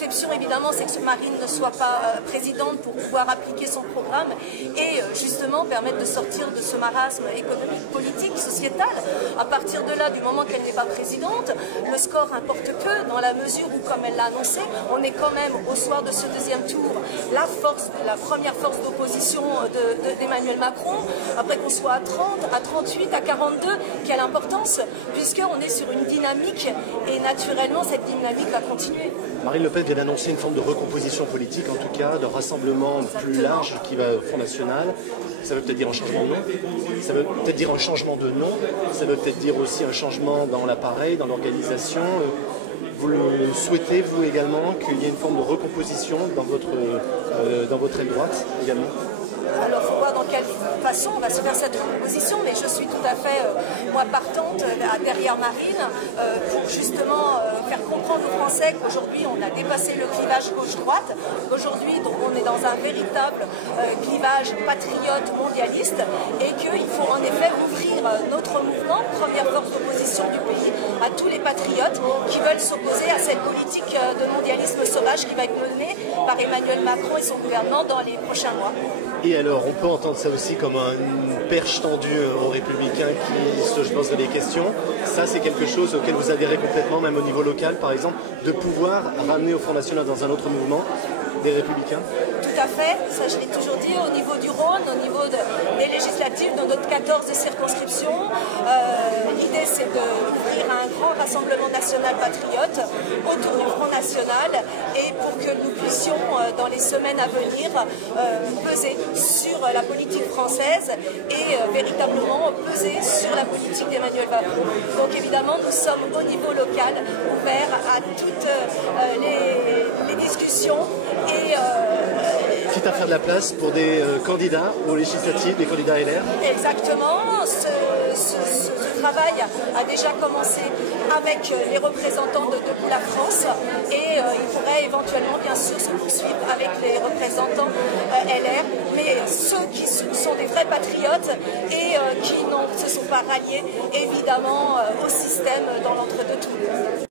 l'exception, évidemment, c'est que Marine ne soit pas présidente pour pouvoir appliquer son programme et justement permettre de sortir de ce marasme économique, politique, sociétal. À partir de là, du moment qu'elle n'est pas présidente, le score importe peu dans la mesure où, comme elle l'a annoncé, on est quand même au soir de ce deuxième tour la première force d'opposition d'Emmanuel Macron. Après qu'on soit à 30, à 38, à 42, quelle importance, puisqu'on est sur une dynamique et naturellement cette dynamique va continuer. Marine Le Pen vient d'annoncer une forme de recomposition politique, en tout cas, de rassemblement plus large qui va au Front National. Ça veut peut-être dire un changement de nom, ça veut peut-être dire un changement de nom, ça veut peut-être dire aussi un changement dans l'appareil, dans l'organisation. Vous le souhaitez, vous également, qu'il y ait une forme de recomposition dans votre aile droite également? Alors, il faut voir dans quelle façon on va se faire cette proposition, mais je suis tout à fait, moi, partante derrière Marine pour justement faire comprendre aux Français qu'aujourd'hui, on a dépassé le clivage gauche-droite. Aujourd'hui, donc, on est dans un véritable clivage patriote mondialiste et qu'il faut en effet ouvrir notre mouvement, première force d'opposition du pays, à tous les patriotes qui veulent s'opposer à cette politique de mondialisme sauvage qui va être menée par Emmanuel Macron et son gouvernement dans les prochains mois. Et alors, on peut entendre ça aussi comme une perche tendue aux Républicains qui se poseraient des questions. Ça, c'est quelque chose auquel vous adhérez complètement, même au niveau local, par exemple, de pouvoir ramener au Front National dans un autre mouvement des Républicains? Tout à fait, ça je l'ai toujours dit, au niveau du Rhône, au niveau des législatives, dans notre 14 circonscriptions, l'idée c'est d'ouvrir un grand rassemblement national patriote autour du Front National et pour que nous puissions, dans les semaines à venir, peser sur la politique française et véritablement peser sur la politique d'Emmanuel Macron. Donc évidemment, nous sommes au niveau local ouverts à toutes les discussions et quitte à faire de la place pour des candidats aux législatives, des candidats LR? Exactement. Ce travail a déjà commencé avec les représentants de la France et il pourrait éventuellement bien sûr se poursuivre avec les représentants LR, mais ceux qui sont des vrais patriotes et qui ne se sont pas ralliés évidemment au système dans l'entre-deux-tours.